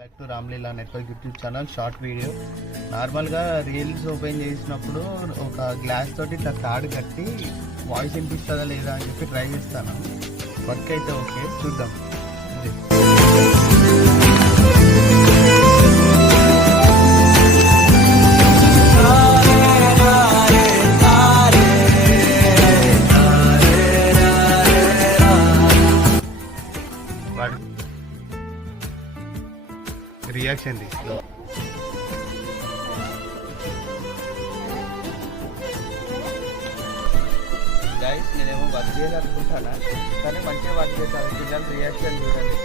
Back to Ramlila network YouTube channel short video. నార్మల్గా reels open చేసినప్పుడు ఒక గ్లాస్ తోటి ఇట్లా తాడు కట్టి వాయిస్ వినిపిస్తుందా లేదా అని చెప్పి ట్రై చేస్తాను. వర్క్ అయితే ఓకే, చూద్దాం. ఇది రియాక్షన్ తీసుకో. గైస్ నేనేమో వర్క్ చేయాలి అనుకుంటానా, కానీ మంచిగా వర్క్ చేస్తాను. పిల్లలు రియాక్షన్ చూడండి.